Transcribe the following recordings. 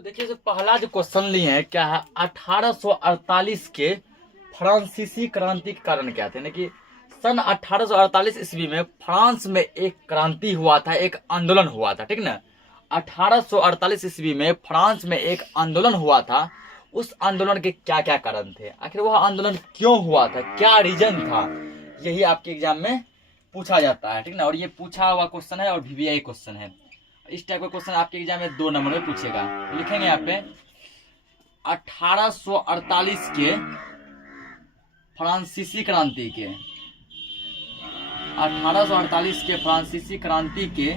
तो देखिए जो पहला जो क्वेश्चन लिए हैं क्या है, 1848 के फ्रांसीसी क्रांति के कारण क्या थे, यानी कि सन 1848 ईस्वी में फ्रांस में एक क्रांति हुआ था, एक आंदोलन हुआ था, ठीक ना। 1848 ईस्वी में फ्रांस में एक आंदोलन हुआ था। उस आंदोलन के क्या क्या कारण थे, आखिर वह आंदोलन क्यों हुआ था, क्या रीजन था, यही आपके एग्जाम में पूछा जाता है, ठीक ना। और ये पूछा हुआ क्वेश्चन है और वीवीआई क्वेश्चन है। इस टाइप का क्वेश्चन आपके एग्जाम में 2 नंबर में पूछेगा। लिखेंगे यहाँ पे 1848 के फ्रांसीसी क्रांति के 1848 के फ्रांसीसी क्रांति के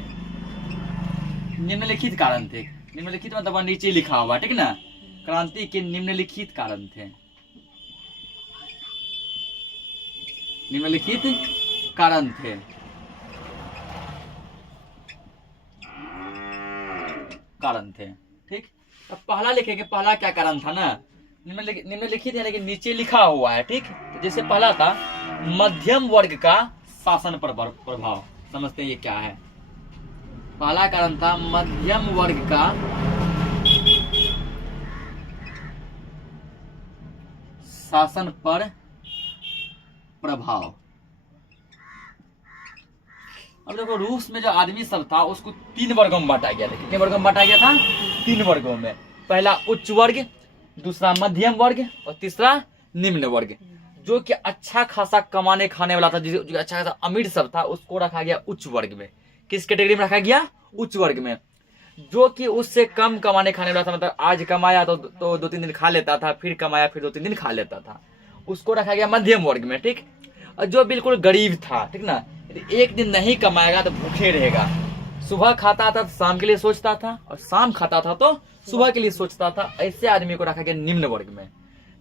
निम्नलिखित कारण थे। निम्नलिखित मतलब नीचे लिखा हुआ, ठीक ना। क्रांति के निम्नलिखित कारण थे, निम्नलिखित कारण थे। कारण थे, ठीक। अब पहला लिखेंगे, पहला क्या कारण था ना, निम्नलिखित यानी कि नीचे लिखा हुआ है, ठीक। तो जैसे पहला था मध्यम वर्ग का शासन पर प्रभाव। समझते हैं ये क्या है। पहला कारण था मध्यम वर्ग का शासन पर प्रभाव। अब देखो रूस में जो आदमी सब था उसको 3 वर्गों में बांटा गया था। कितने वर्गों में बांटा गया था? 3 वर्गों में। पहला उच्च वर्ग, दूसरा मध्यम वर्ग और तीसरा निम्न वर्ग। जो कि अच्छा खासा कमाने खाने वाला था, जो अच्छा खासा अमीर सब था, उसको रखा गया उच्च वर्ग में। किस कैटेगरी में रखा गया? उच्च वर्ग में। जो कि उससे कम कमाने खाने वाला था, मतलब आज कमाया तो 2-3 दिन खा लेता था, फिर कमाया फिर 2-3 दिन खा लेता था, उसको रखा गया मध्यम वर्ग में, ठीक। और जो बिल्कुल गरीब था, ठीक ना, एक दिन नहीं कमाएगा तो भूखे रहेगा। सुबह खाता था तो शाम के लिए सोचता था, और शाम खाता था तो सुबह के लिए सोचता था। ऐसे आदमी को रखा गया निम्न वर्ग में।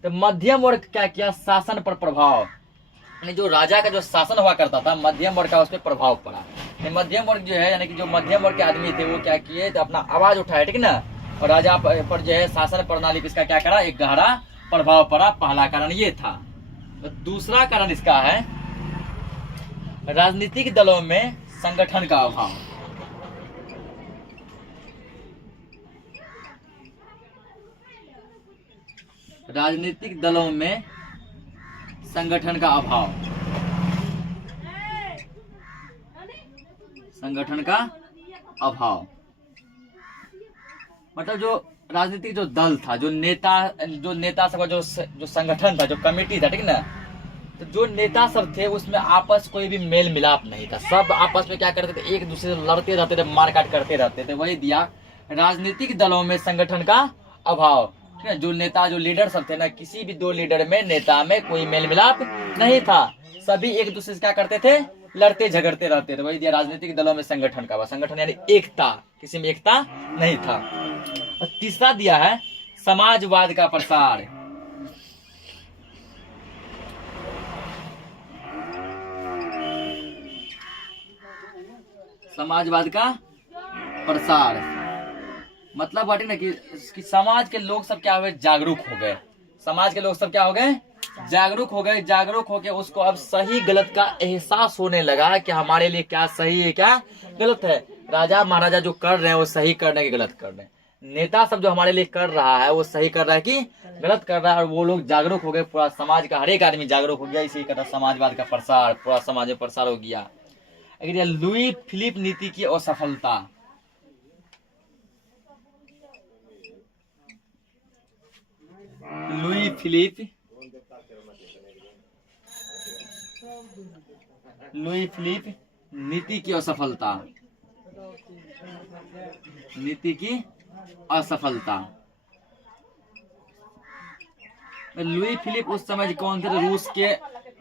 तो मध्यम वर्ग क्या किया? शासन पर प्रभाव, यानी जो राजा का जो शासन हुआ करता था, मध्यम वर्ग का उस पर प्रभाव पड़ा। मध्यम वर्ग जो है, यानी कि जो मध्यम वर्ग के आदमी थे, वो क्या किए तो अपना आवाज उठाए, ठीक ना। और राजा पर जो है शासन प्रणाली पर इसका क्या करा? एक गहरा प्रभाव पड़ा। पहला कारण ये था। तो दूसरा कारण इसका है राजनीतिक दलों में संगठन का अभाव। राजनीतिक दलों में संगठन का अभाव। संगठन का अभाव मतलब जो राजनीतिक जो दल था, जो नेता सब जो संगठन था, जो कमेटी था, ठीक ना। तो जो नेता सब थे उसमें आपस कोई भी मेल मिलाप नहीं था। सब आपस में क्या करते थे? एक दूसरे से लड़ते रहते थे, मारकाट करते रहते थे। वही दिया राजनीतिक दलों में संगठन का अभाव, ठीक है। जो नेता, जो लीडर सब थे ना, किसी भी 2 लीडर में, नेता में कोई मेल मिलाप नहीं था। सभी एक दूसरे से क्या करते थे? लड़ते झगड़ते रहते थे। वही दिया राजनीतिक दलों में संगठन का। संगठन यानी एकता, किसी में एकता नहीं था। और तीसरा दिया है समाजवाद का प्रसार। समाजवाद का प्रसार मतलब बाटे ना कि समाज के लोग सब क्या हो गए? जागरूक हो गए। समाज के लोग सब क्या हो गए? जागरूक हो गए। जागरूक हो गए, उसको अब सही गलत का एहसास होने लगा कि हमारे लिए क्या सही है, क्या गलत है। राजा महाराजा जो कर रहे हैं वो सही कर रहे हैं कि गलत कर रहे हैं। नेता सब जो हमारे लिए कर रहा है वो सही कर रहा है कि गलत कर रहा है। और वो लोग जागरूक हो गए, पूरा समाज का हर एक आदमी जागरूक हो गया। इसी का समाजवाद का प्रसार, पूरा समाज में प्रसार हो गया। अगर लुई फिलिप नीति की असफलता। लुई फिलिप नीति की असफलता। नीति की असफलता। लुई फिलिप उस समय कौन थे? तो रूस के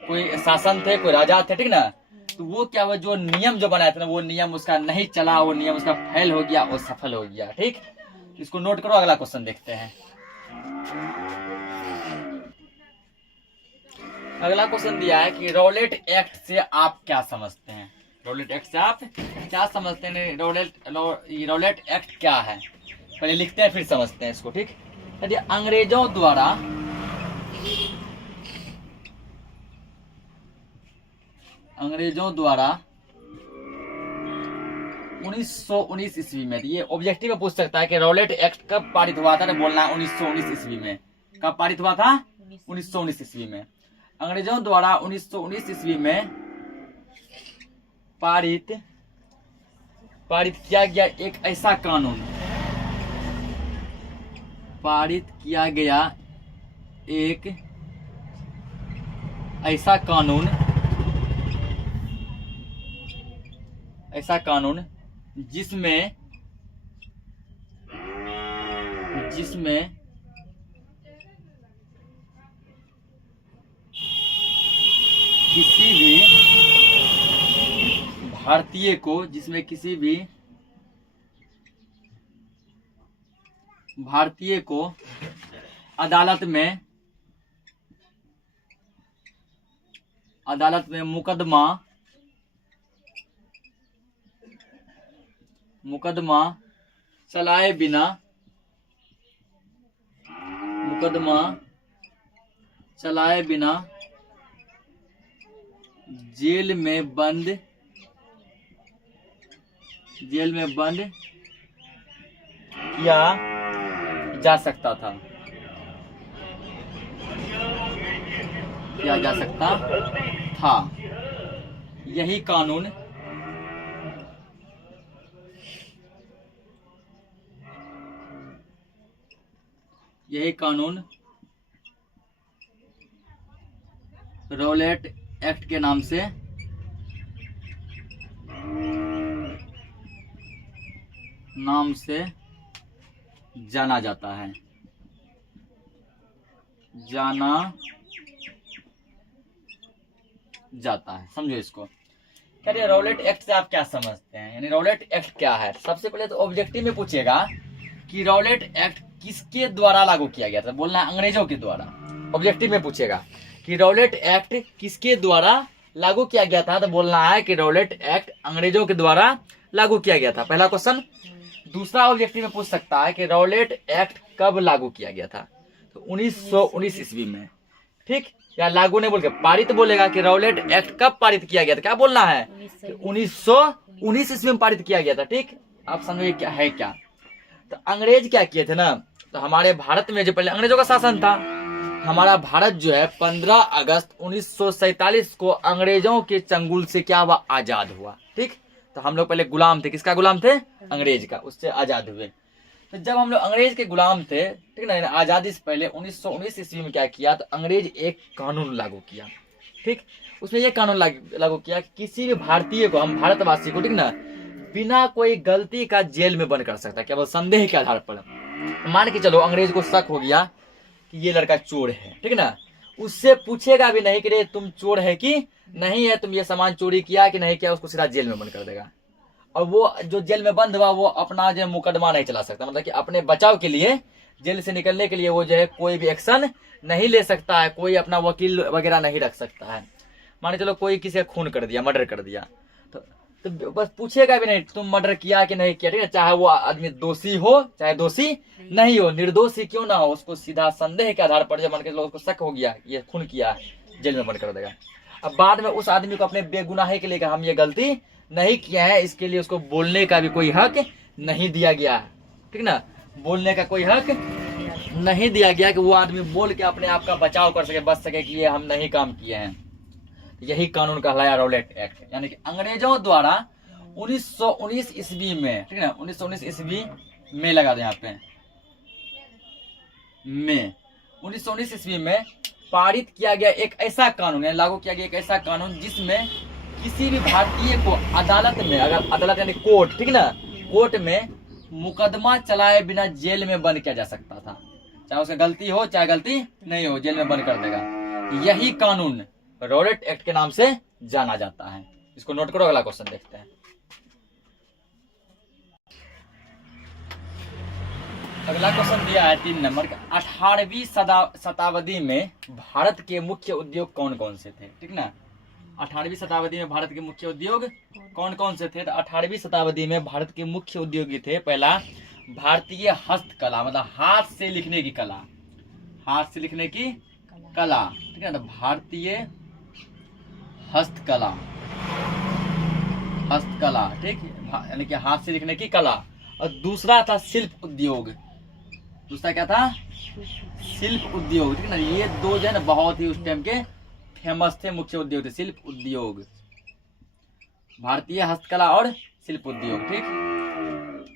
कोई शासन थे, कोई राजा थे, ठीक ना। तो वो क्या हुआ? जो नियम जो बनाया था ना, वो नियम उसका नहीं चला, वो नियम उसका फेल हो गया, वो सफल हो गया, ठीक। इसको नोट करो। अगला क्वेश्चन देखते हैं। अगला क्वेश्चन दिया है कि रॉलेट एक्ट से आप क्या समझते हैं? रॉलेट एक्ट से आप क्या समझते हैं? रॉलेट एक्ट क्या है? पहले लिखते हैं फिर समझते हैं इसको, ठीक। यदि अंग्रेजों द्वारा 1919 ईस्वी में। ये ऑब्जेक्टिव में पूछ सकता है कि रॉलेट एक्ट कब पारित हुआ था, तो बोलना है 1919 ईस्वी में। कब पारित हुआ था? 1919 ईस्वी में। अंग्रेजों द्वारा 1919 ईस्वी में पारित किया गया एक ऐसा कानून, पारित किया गया एक ऐसा कानून जिसमें किसी भी भारतीय को, अदालत में मुकदमा चलाए बिना जेल में बंद किया जा सकता था। यही कानून रॉलेट एक्ट के नाम से जाना जाता है। समझो इसको। करिए रॉलेट एक्ट से आप क्या समझते हैं, यानी रॉलेट एक्ट क्या है? सबसे पहले तो ऑब्जेक्टिव में पूछेगा कि रॉलेट एक्ट किसके द्वारा लागू किया गया था, बोलना अंग्रेजों के द्वारा। ऑब्जेक्टिव में पूछेगा कि रॉलेट एक्ट किसके द्वारा लागू किया गया था, तो बोलना है कि रॉलेट एक्ट अंग्रेजों के द्वारा लागू किया गया था, पहला क्वेश्चन। दूसरा ऑब्जेक्टिव में पूछ सकता है कि रॉलेट एक्ट कब लागू किया गया था, तो 1919 ईस्वी में, ठीक। या लागू नहीं बोल के पारित बोलेगा कि रॉलेट एक्ट कब पारित किया गया था, क्या बोलना है? 1919 ईस्वी में पारित किया गया था, ठीक। आप समझिए क्या है क्या। तो अंग्रेज क्या किए थे ना, तो हमारे भारत में जो पहले अंग्रेजों का शासन था, हमारा भारत जो है 15 अगस्त 1947 को अंग्रेजों के चंगुल से क्या हुआ, आजाद हुआ, ठीक। तो हम लोग पहले गुलाम थे, किसका गुलाम थे? अंग्रेज का, उससे आजाद हुए। तो जब हम लोग अंग्रेज के गुलाम थे, ठीक ना, आजादी से पहले 1919 ईस्वी में क्या किया, तो अंग्रेज एक कानून लागू किया, ठीक। उसमें ये कानून लागू किया कि किसी भी भारतीय को, हम भारतवासी को, ठीक ना, बिना कोई गलती का जेल में बंद कर सकता है, केवल संदेह के आधार पर। मान के चलो अंग्रेज को शक हो गया कि ये लड़का चोर है, ठीक ना, उससे पूछेगा भी नहीं कि रे तुम चोर है कि नहीं है, तुम ये सामान चोरी किया कि नहीं किया, उसको सीधा जेल में बंद कर देगा। और वो जो जेल में बंद हुआ वो अपना जो मुकदमा नहीं चला सकता, मतलब कि अपने बचाव के लिए, जेल से निकलने के लिए वो जो है कोई भी एक्शन नहीं ले सकता है, कोई अपना वकील वगैरह नहीं रख सकता है। मान चलो कोई किसी खून कर दिया, मर्डर कर दिया, तो बस पूछेगा भी नहीं तुम मर्डर किया कि नहीं किया, ठीक है। चाहे वो आदमी दोषी हो चाहे दोषी नहीं हो, निर्दोष ही क्यों ना हो, उसको सीधा संदेह के आधार पर जब मान के लोगों को शक हो गया ये खून किया, जेल में बंद कर देगा। अब बाद में उस आदमी को अपने बेगुनाही के लिए हम ये गलती नहीं किया है, इसके लिए उसको बोलने का भी कोई हक नहीं दिया गया, ठीक ना, बोलने का कोई हक नहीं दिया गया कि वो आदमी बोल के अपने आप का बचाव कर सके, बच सके कि ये हम नहीं काम किए हैं। यही कानून कहलाया रॉलेट एक्ट, यानी कि अंग्रेजों द्वारा 1919 ईस्वी में, ठीक है ना, 1919 ईस्वी में लगा दो यहाँ पे, में 1919 ईस्वी में पारित किया गया एक ऐसा कानून, लागू किया गया एक ऐसा कानून जिसमें किसी भी भारतीय को अदालत में, अगर अदालत यानी कोर्ट, ठीक ना, कोर्ट में मुकदमा चलाए बिना जेल में बंद किया जा सकता था, चाहे उसका गलती हो चाहे गलती नहीं हो, जेल में बंद कर देगा। यही कानून रॉलेट एक्ट के नाम से जाना जाता है। इसको नोट करो, अगला क्वेश्चन देखते हैं। अगला क्वेश्चन दिया है 3 नंबर का, 18वीं शताब्दी में भारत के मुख्य उद्योग कौन कौन से थे, ठीक ना। 18वीं शताब्दी में भारत के मुख्य उद्योग कौन कौन से थे, तो 18वीं शताब्दी में भारत के मुख्य उद्योग थे, पहला भारतीय हस्तकला, मतलब हाथ से लिखने की कला, हाथ से लिखने की कला, ठीक है ना, भारतीय हस्तकला, ठीक, यानी कि हाथ से लिखने की कला, और दूसरा था शिल्प उद्योग। दूसरा क्या था? शिल्प उद्योग, ठीक है ना। ये दो जो है ना बहुत ही उस टाइम के फेमस थे, मुख्य उद्योग थे, शिल्प उद्योग, भारतीय हस्तकला और शिल्प उद्योग, ठीक।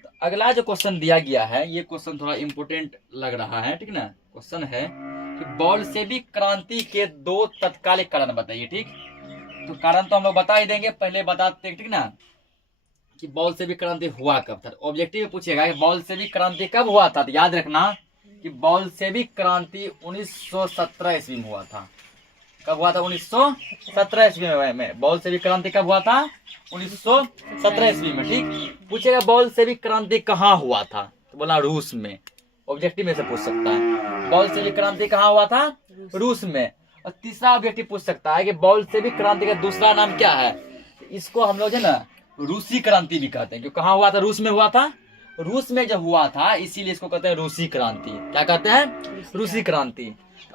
तो अगला जो क्वेश्चन दिया गया है, ये क्वेश्चन थोड़ा इंपोर्टेंट लग रहा है, ठीक ना। क्वेश्चन है कि बोल्शेविक क्रांति के 2 तत्कालिक कारण बताइए, ठीक। तो कारण तो हम लोग बता ही देंगे, पहले बताते हैं, ठीक ना, कि बोल्शेविक क्रांति हुआ कब था। ऑब्जेक्टिव पूछेगा कि बोल्शेविक क्रांति कब हुआ था, तो याद रखना कि बोल्शेविक क्रांति 1917 ईस्वी में हुआ था। कब हुआ था? 1917 ईस्वी में। बोल्शेविक क्रांति कब हुआ था? 1917 ईस्वी में, ठीक। पूछेगा बोल्शेविक क्रांति कहाँ हुआ था, तो बोला रूस में। ऑब्जेक्टिव में से पूछ सकता है बोल्शेविक क्रांति कहाँ हुआ था? रूस में। और तीसरा ऑब्जेक्टिव पूछ सकता है कि बोल्शेविक क्रांति का दूसरा नाम क्या है। इसको हम लोग जो है ना रूसी क्रांति भी कहते हैं, क्योंकि कहाँ हुआ था? रूस में हुआ था। रूस में जब हुआ था इसीलिए इसको कहते हैं रूसी क्रांति। क्या कहते हैं? रूसी क्रांति।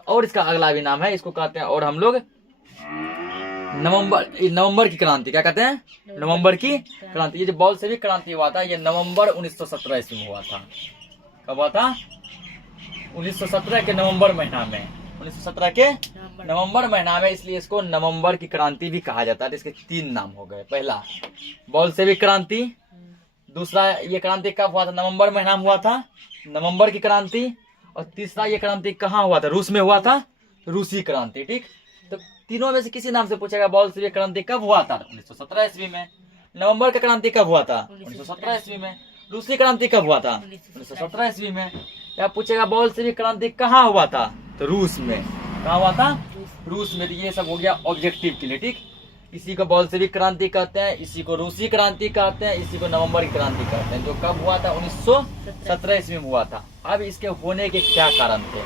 और इसका अगला भी नाम है, इसको कहते हैं, और हम लोग नवंबर की क्रांति। क्या कहते हैं? नवंबर की क्रांति। ये जो बोल्शेविक क्रांति हुआ था, ये नवंबर 1917 ईस्वी में हुआ था। कब हुआ था? 1917 के नवंबर महीना में। 1917 के नवंबर महीना में, इसलिए इसको नवंबर की क्रांति भी कहा जाता है। तो इसके 3 नाम हो गए। पहला बोल्शेविक क्रांति, दूसरा ये क्रांति कब हुआ था? नवंबर महीना में हुआ था, नवंबर की क्रांति। और तीसरा ये क्रांति कहाँ हुआ था? रूस में हुआ था, रूसी क्रांति, ठीक। तो तीनों में से किसी नाम से पूछेगा बोल्शेविक क्रांति कब हुआ था? 1917 ईस्वी में। नवंबर का क्रांति कब हुआ था? 1917 ईस्वी में। रूसी क्रांति कब हुआ था? 1917 ईस्वी में। या पूछेगा बोल्शेविक क्रांति कहाँ हुआ था? तो रूस में। कहाँ हुआ था? रूस में। तो ये सब हो गया ऑब्जेक्टिव के लिए, ठीक। इसी को बोल्शेविक क्रांति कहते हैं, इसी को रूसी क्रांति कहते हैं, इसी को नवंबर की क्रांति कहते हैं, जो कब हुआ था? 1917 ईस्वी में हुआ था। अब इसके होने के क्या कारण थे?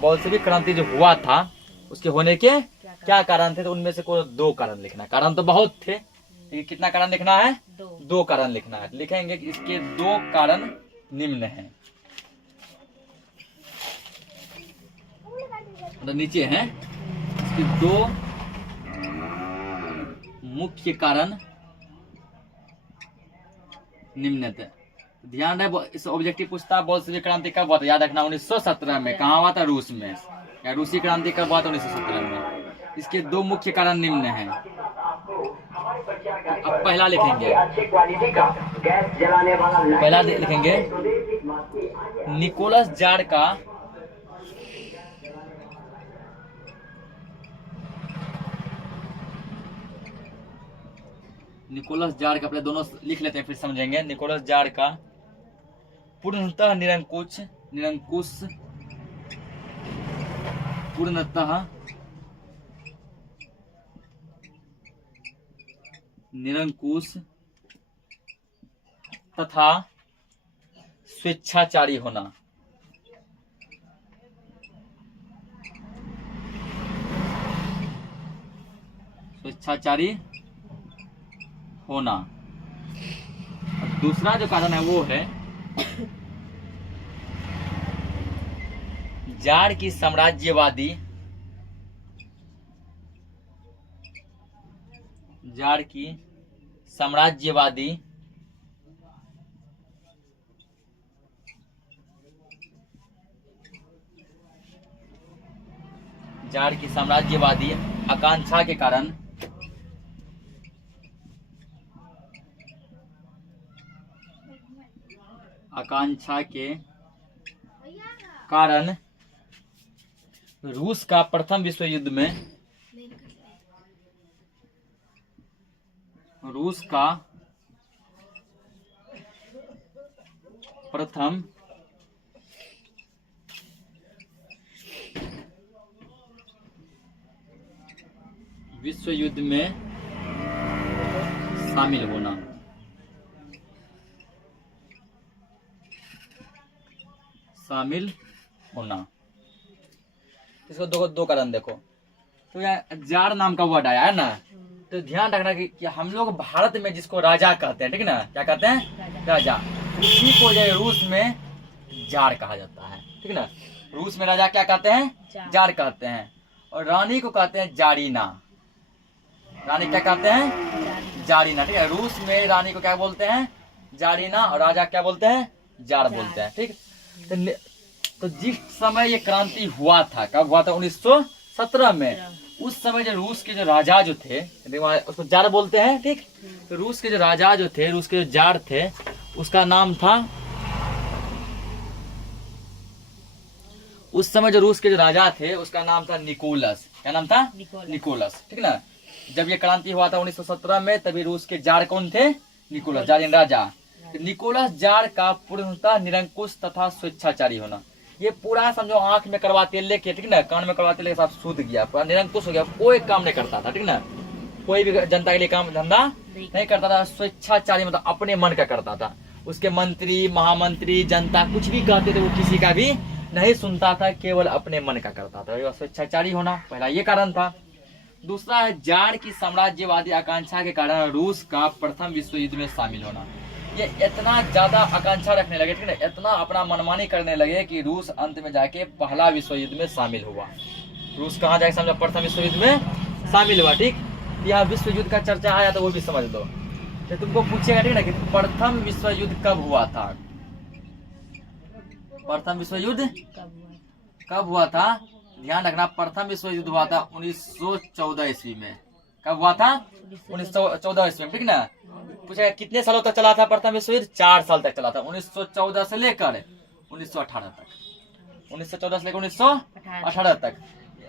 बोल्शेविक क्रांति जो हुआ था उसके होने के क्या कारण थे? तो उनमें से कोई 2 कारण लिखना। कारण तो बहुत थे, लेकिन कितना कारण लिखना है? 2 कारण लिखना है। लिखेंगे कि इसके 2 कारण निम्न हैं, मतलब नीचे हैं। इसके 2 मुख्य कारण निम्न थे। ध्यान रहे, इस ऑब्जेक्टिव पूछता बोल्शेविक क्रांति कब हुआ था? याद रखना 1917 में। कहाँ हुआ था? रूस में। या रूसी क्रांति कब हुआ था? 1917 में। इसके 2 मुख्य कारण निम्न हैं। अब पहला लिखेंगे, निकोलस जार का पहले दोनों लिख लेते हैं, फिर समझेंगे। निकोलस जार का पूर्णतः निरंकुश तथा स्वेच्छाचारी होना। स्वेच्छाचारी होना। और दूसरा जो कारण है वो है जार की साम्राज्यवादी आकांक्षा के कारण रूस का प्रथम विश्व युद्ध में शामिल होना। इसको 2 कारण देखो। तो यहाँ जार नाम का वर्ड आया है ना, तो ध्यान रखना कि हम लोग भारत में जिसको राजा कहते हैं, ठीक ना, क्या कहते हैं? राजा। उसी को जो रूस में जार कहा जाता है, ठीक ना। रूस में राजा क्या कहते हैं? जार कहते हैं। और रानी को कहते हैं जारीना। रानी क्या कहते हैं? जारीना, ठीक है। रूस में रानी को क्या बोलते हैं? जारीना, और राजा क्या बोलते हैं? जार बोलते हैं, ठीक। तो जिस समय ये क्रांति हुआ था, कब हुआ था? 1917 में। उस समय जो रूस के जो राजा जो थे, उसको जार बोलते हैं, ठीक। तो रूस के जो राजा जो थे, रूस के जो जार थे, उसका नाम था, उस समय जो रूस के जो राजा थे उसका नाम था निकोलस। क्या नाम था? निकोलस, ठीक ना। जब ये क्रांति हुआ था 1917 में, तभी रूस के जार कौन थे? निकोलस, जारिन राजा। तो निकोलस जार का पूर्णतः निरंकुश तथा स्वेच्छाचारी होना, ये पूरा समझो आंख में करवाते लेके, ठीक ना, कान में करवाते लेके सब सूद गया, पूरा निरंकुश हो गया, कोई काम नहीं करता था, ठीक ना। कोई भी जनता के लिए काम धंधा नहीं करता था, स्वेच्छाचारी मतलब अपने मन का करता था। उसके मंत्री, महामंत्री, जनता कुछ भी कहते थे वो किसी का भी नहीं सुनता था, केवल अपने मन का करता था। स्वेच्छाचारी होना पहला ये कारण था। दूसरा है जार की साम्राज्यवादी आकांक्षा के कारण रूस का प्रथम विश्व युद्ध में शामिल होना। ये इतना ज्यादा आकांक्षा रखने लगे, ठीक ना, इतना अपना मनमानी करने लगे कि रूस अंत में जाके पहला विश्व युद्ध में शामिल हुआ। रूस कहाँ जाके समझा? प्रथम विश्व युद्ध में शामिल हुआ, ठीक। यहाँ विश्व युद्ध का चर्चा आया तो वो भी समझ लो। तो तुमको पूछेगा, ठीक ना, कि प्रथम विश्व युद्ध कब हुआ था? प्रथम विश्व युद्ध कब हुआ था? ध्यान रखना, प्रथम विश्व युद्ध हुआ था 1914 ईस्वी में। कब हुआ था? 1914 ईस्वी में, ठीक ना। पूछेगा कितने सालों तक चला था प्रथम विश्व युद्ध? 4 साल तक चला था, 1914 से लेकर 1918 तक। 1914 से लेकर 1918 तक।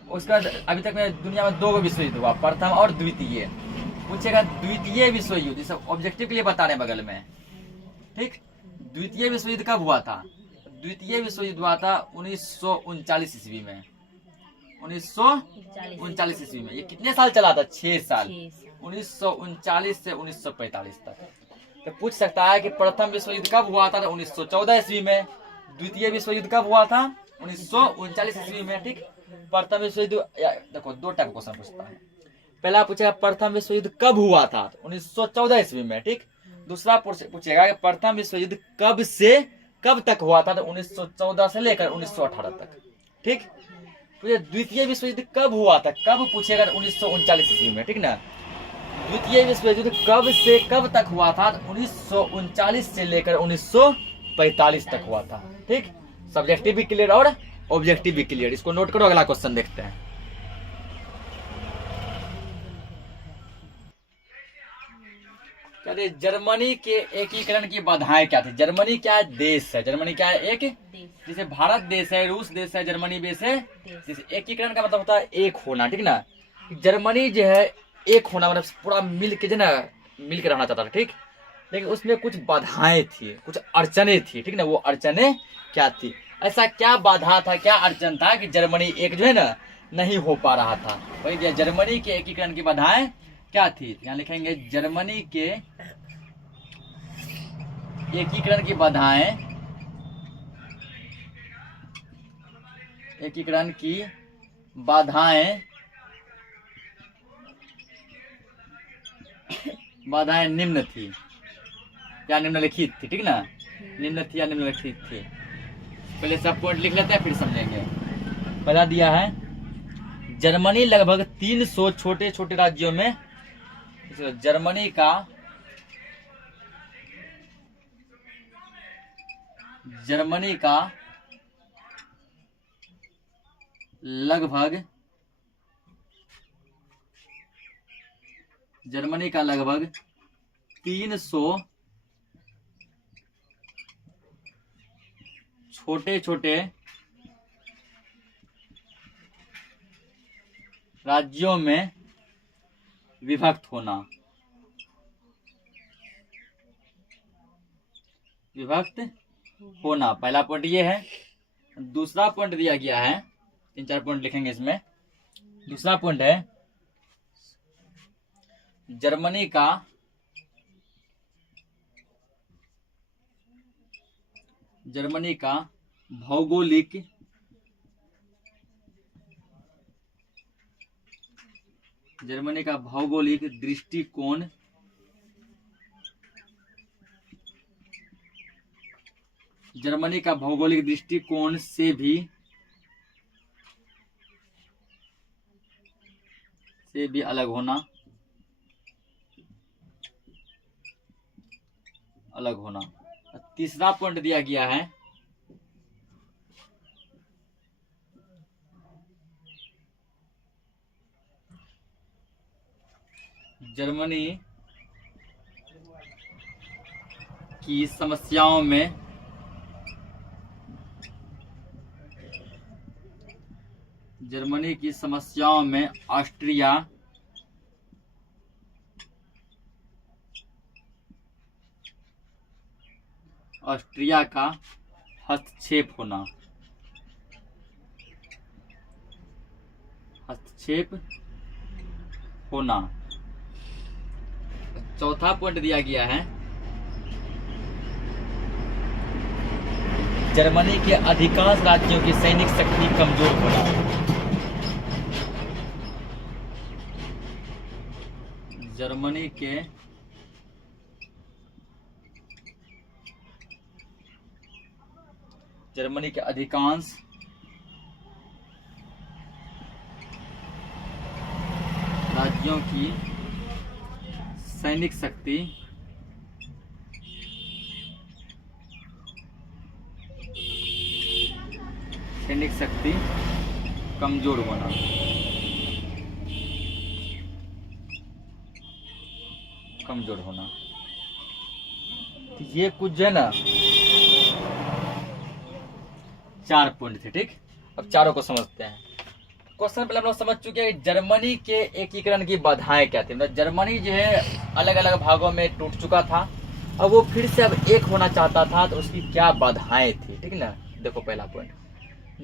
उसके बाद अभी तक में दुनिया में 2 विश्व युद्ध हुआ, प्रथम और द्वितीय। पूछेगा द्वितीय विश्व युद्ध, जैसे ऑब्जेक्टिव के लिए बता रहे हैं बगल में, ठीक। द्वितीय विश्व युद्ध कब हुआ था? द्वितीय विश्व युद्ध हुआ था 1939 ईस्वी में। 1939 ईस्वी में। ये कितने साल चला था? 6 साल, 1939 से 1945 तक। तो पूछ सकता है कि प्रथम विश्व युद्ध कब हुआ था? 1914 ईस्वी में। द्वितीय विश्व युद्ध कब हुआ था? 1939 ईस्वी में, ठीक। प्रथम विश्व युद्ध, देखो 2 टाइप क्वेश्चन पूछता है। पहला पूछेगा प्रथम विश्व युद्ध कब हुआ था? 1914 ईस्वी में, ठीक। दूसरा पूछेगा कि प्रथम विश्व युद्ध कब से कब तक हुआ था? तो 1914 से लेकर 1918 तक, ठीक। तो द्वितीय विश्व युद्ध कब हुआ था? कब पूछेगा? 1939 ईस्वी में, ठीक ना। द्वितीय विश्व युद्ध कब से कब तक हुआ था? 1939 से लेकर 1945 तक हुआ था, ठीक। सब्जेक्टिव भी क्लियर और ऑब्जेक्टिव भी क्लियर। इसको नोट करो, अगला क्वेश्चन देखते हैं। चलिए, जर्मनी के एकीकरण की बाधाएं क्या थी? जर्मनी क्या देश है? जर्मनी क्या है? एक जैसे भारत देश है, रूस देश है, जर्मनी देश है। जैसे एकीकरण का मतलब होता है एक होना, ठीक ना। जर्मनी जो है एक होना मतलब पूरा मिल के जो ना, मिल के रहना चाहता था, ठीक। लेकिन उसमें कुछ बाधाएं थी, कुछ अड़चने थी, ठीक ना। वो अड़चने क्या थी? ऐसा क्या बाधा था, क्या अड़चन था कि जर्मनी एक जो है ना नहीं हो पा रहा था? वही जर्मनी के एकीकरण की बाधाएं क्या थी? यहाँ लिखेंगे जर्मनी के एकीकरण की बाधाएं, एकीकरण की बाधाएं निम्न थी या निम्नलिखित थी, ठीक ना। निम्न थी या निम्नलिखित थी। पहले सब पॉइंट लिख लेते हैं, फिर समझेंगे। पहला दिया है जर्मनी लगभग 300 छोटे छोटे राज्यों में, जर्मनी का लगभग 300 छोटे छोटे राज्यों में विभक्त होना, पहला पॉइंट ये है। दूसरा पॉइंट दिया गया है, 3-4 पॉइंट लिखेंगे इसमें। दूसरा पॉइंट है जर्मनी का भौगोलिक दृष्टिकोण से भी अलग होना। अलग होना। तीसरा पॉइंट दिया गया है जर्मनी की समस्याओं में ऑस्ट्रिया का हस्तक्षेप होना। चौथा पॉइंट दिया गया है जर्मनी के अधिकांश राज्यों की सैनिक शक्ति कमजोर होना। जर्मनी के अधिकांश राज्यों की सैनिक शक्ति कमजोर होना। तो ये कुछ जो है ना 4 पॉइंट थे, ठीक। अब चारों को समझते हैं। क्वेश्चन पहले हम लोग समझ चुके हैं जर्मनी के एकीकरण की बाधाएं क्या थी। मतलब जर्मनी जो है अलग अलग भागों में टूट चुका था, अब वो फिर से अब एक होना चाहता था, तो उसकी क्या बाधाएं थी, ठीक ना। देखो पहला पॉइंट,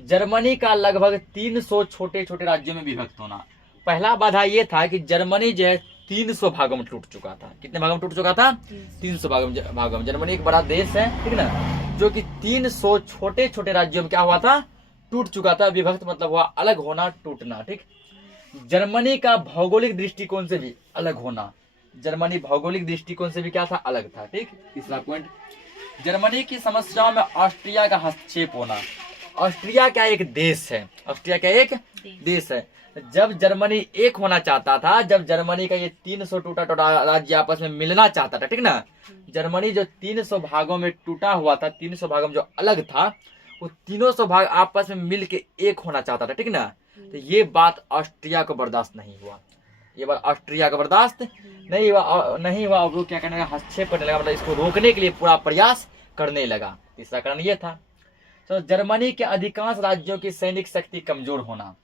जर्मनी का लगभग 300 छोटे छोटे राज्यों में विभक्त होना। पहला बाधा ये था कि जर्मनी जो है 300 भागों में टूट चुका था। कितने भागों में टूट चुका था? 300 भागों में। जर्मनी एक बड़ा देश है, ठीक ना, जो कि 300 छोटे छोटे राज्यों में क्या हुआ था? टूट चुका था। विभक्त मतलब हुआ अलग होना, टूटना, ठीक। जर्मनी का भौगोलिक दृष्टिकोण से भी अलग होना। जर्मनी भौगोलिक दृष्टिकोण से भी क्या था? अलग था, ठीक। तीसरा पॉइंट, जर्मनी की समस्याओं में ऑस्ट्रिया का हस्तक्षेप होना। ऑस्ट्रिया क्या एक देश है? ऑस्ट्रिया क्या एक देश है? जब जर्मनी एक होना चाहता था, जब जर्मनी का ये 300 टूटा राज्य आपस में मिलना चाहता था, ठीक ना, जर्मनी जो 300 भागों में टूटा हुआ था, 300 भागों में जो अलग था, वो 300 भाग आपस में मिल के एक होना चाहता था, ठीक ना। तो ये बात ऑस्ट्रिया को बर्दाश्त नहीं हुआ। ये बात ऑस्ट्रिया को बर्दाश्त नहीं हुआ। और वो क्या करने लगा? हस्तक्षेप करने लगा, मतलब इसको रोकने के लिए पूरा प्रयास करने लगा। तीसरा कारण ये था। तो जर्मनी के अधिकांश राज्यों की सैनिक शक्ति कमजोर होना।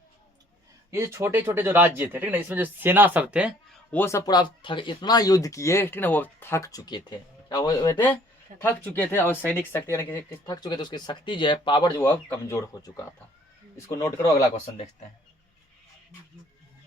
ये छोटे छोटे जो राज्य थे, ठीक ना, इसमें जो सेना सब थे, वो सब पूरा इतना युद्ध किए, ठीक ना, वो थक चुके थे। क्या हुए थे? थक चुके थे। और सैनिक शक्ति यानी कि थक चुके थे, उसकी शक्ति जो है, पावर जो है, कमजोर हो चुका था। इसको नोट करो, अगला क्वेश्चन देखते हैं।